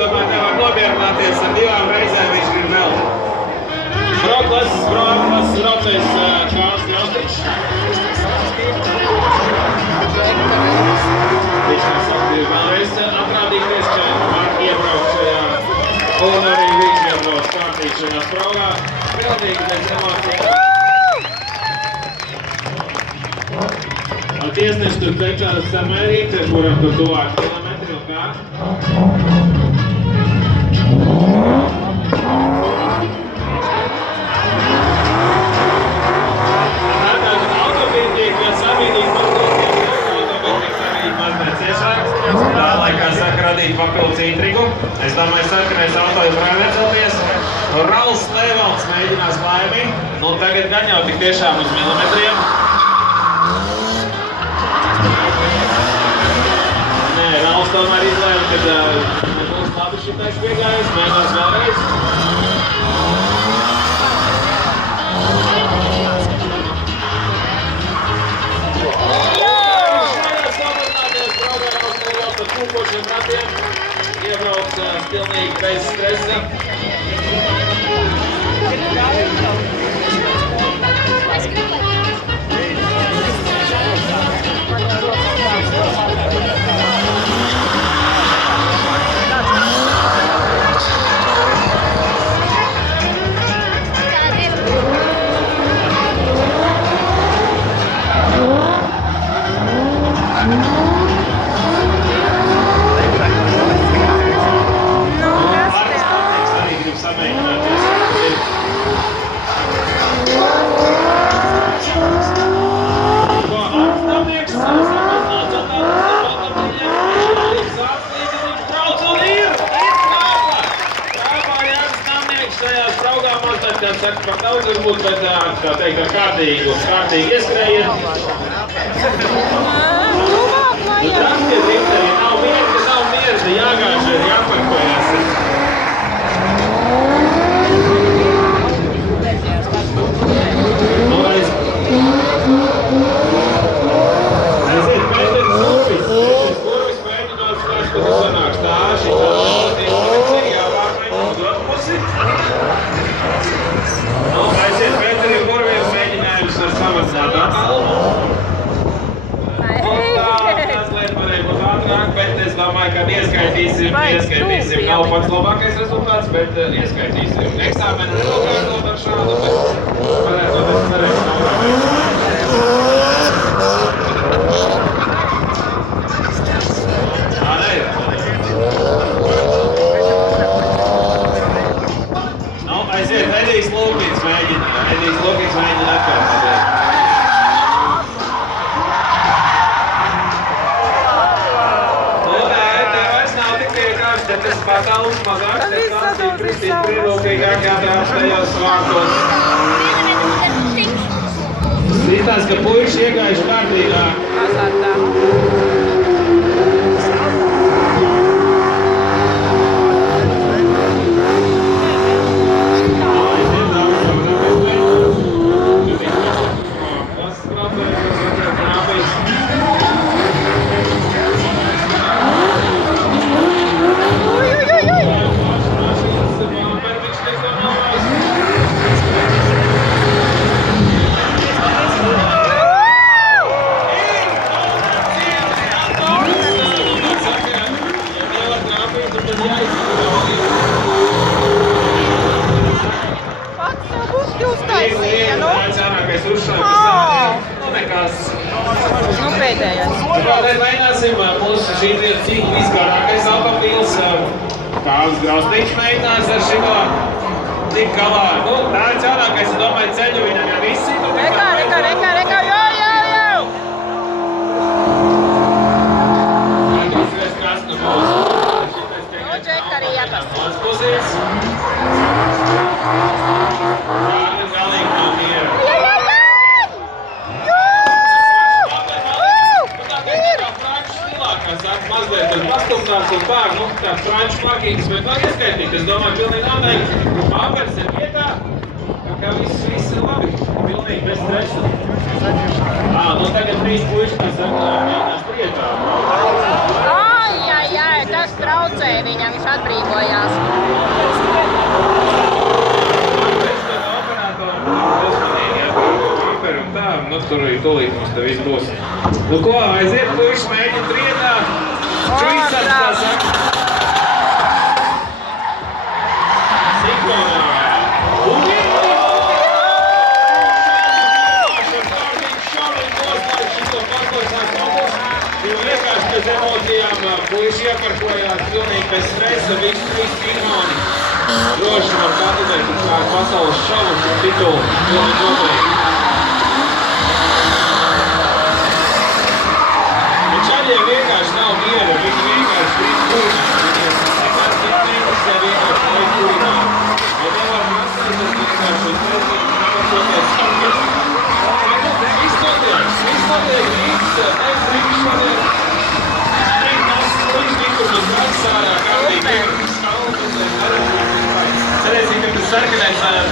tomēr nevar nomierināties ar 2 reizēm, viņš grib vēl. Proklases braucējs Kārls Graustiņš. Viņš kā saka, vēlreiz atrādīties, ka var iebraukt šajā, un arī viņš iebrauc kārtīgi šajā spraugā. Pilnīgi bez emocijām. Tiesneši tur cenšas samērīt, kuram tur tuvāk kilometri un kā. Tātad autobītiek, ja samīdīt mazliet, autobītiek samīdīt mazliet ciešāk. Tā laikā saka radīt papildus intrigu. Es domāju, sarkanais auto ir brāļ necelties. Rauls Levalds mēģinās laimi. Nu, tagad gan jau tik tiešām uz milimetriem. Rauls tomēr izlēma, kad nebūs labi šitais piegājums, mēģinās vēlreiz. Šajā samazināties braukā Rauls Levalds par kūkošiem ratiem. Iebrauc pilnīgi bez stresa. Saka, par daudz varbūt, bet tā teikt ar kārtīgi ieskrējiet. Traktie drifteri nav mierdi, jāgāž ir jāparkojas. Aiziet, pēdējais kurvis mēģinās kāds, kad tu sanāks tā, šitā, jāpārmēģina uz otru pusi. Aiziet Pēterim Burviem mēģinājums ar samazināt attālumu. Un tā mazliet varēja būt ātrāk, bet es domāju, ka ieskaitīsim. Nav pats labākais rezultāts, bet ieskaitīsim. Eksāmenu nenokārtot ar šādu, bet varētu novērt. Tā neir. Aiziet, Edijs Lūkins mēģina atkārtot. Nu, nē, te vairs nav tik vienkārši, te tas patālums mazāks, te kāds kristīt prirūpīgāk jābrauc tajos vārtos. Izstās, ka puiši iegājuši kārtīgā. Mūsu šī ir cik viskārākais automobīls. Kārls Graustiņš mēģinās ar šito tik galā. Nu, tā ir jaunākais, es domāju, ceļu viņam jau visi. Rekā, jau! Kas nu būs? Nu, Džek arī jāpas. Mans pusies. Kārli galīgi nav miera. Mazliet tur pastumtās un tā, nu, tāds franču flakīgs, bet nav ieskaitīt. Es domāju, pilnīgi noteikti. Apers ir vietā, kā viss ir labi. Pilnīgi bez stresa. Nu, tagad 3 puiši, kas mēģinās priekšā. Ai, tas traucēja. piedāvāja viņam, viņš atbrīvojās. Es to operatoru uzmanīgi, ja amperu un tā, nu tur arī tūlīt mums te viss būs. Nu ko, aiziet, tu viņš mēģina trietā. Trīsats tā saka. Sinkonā. Vienkārši pēc emocijām puiši ieparkojās pilnīgi bez stresa, visi trīs sinhoni. Droši var kandidēt uz kādu pasaules šovu, titulu, pilnīgi noteikti.